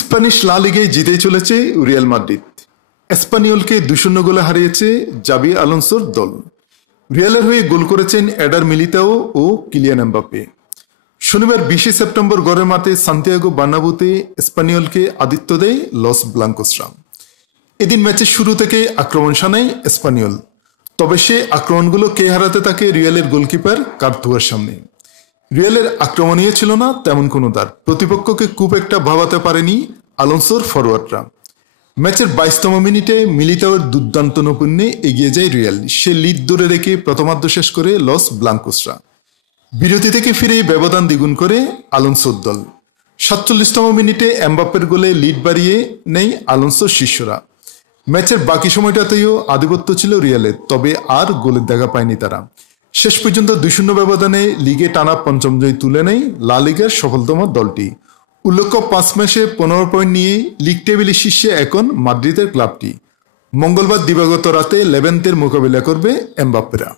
Spanish লা লিগায় জিতেই চলেছে Real Madrid. এসপানিওলকে 2-0 গোলে হারিয়েছে জাবি আলোনসোর দল। রিয়ালের হয়ে গোল করেছেন এডার মিলিতাও ও কিলিয়ান এমবাপ্পে। শনিবার 20 সেপ্টেম্বর গড়ের মাঠে সান্তিয়াগো বার্নাব্যুতে এসপানিওলকে আতিথ্য দেয় লস ব্লাঙ্কোসরা। এদিন ম্যাচের শুরু থেকে আক্রমণ সানায় এসপানিওল, তবে সে আক্রমণগুলো কে হারাতে থাকে রিয়ালের গোলকিপার কার্তুয়ার সামনে। রিয়ালের আক্রমণীয় ছিল না তেমন কোনো দ্বার, প্রতিপক্ষকে খুব একটা ভাবাতে পারেনি আলোনসোর ফরওয়ার্ডরা। ম্যাচের 22তম মিনিটে মিলিতাওয়ের দুর্দান্ত নৈপুণ্যে এগিয়ে যায় রিয়াল। সে লিড ধরে রেখে প্রথমার্ধ শেষ করে লস ব্লাঙ্কোসরা। বিরতি থেকে ফিরে ব্যবধান দ্বিগুণ করে আলোনসোর দল। 47তম মিনিটে এমবাপ্পের গোলে লিড বাড়িয়ে নেয় আলোনসোর শিষ্যরা। ম্যাচের বাকি সময়টাতেও আধিপত্য ছিল রিয়ালের, তবে আর গোলের দেখা পায়নি তারা। শেষ পর্যন্ত 2-0 ব্যবধানে লিগে টানা পঞ্চম জয় তুলে নেয় লা লিগার সফলতম দলটি। উল্লেখ্য 5 ম্যাচে 15 পয়েন্ট নিয়ে লিগ টেবিলের শীর্ষে এখন মাদ্রিদের ক্লাবটি। মঙ্গলবার দিবাগত রাতে লেভান্তের মোকাবিলা করবে এমবাপ্পেরা।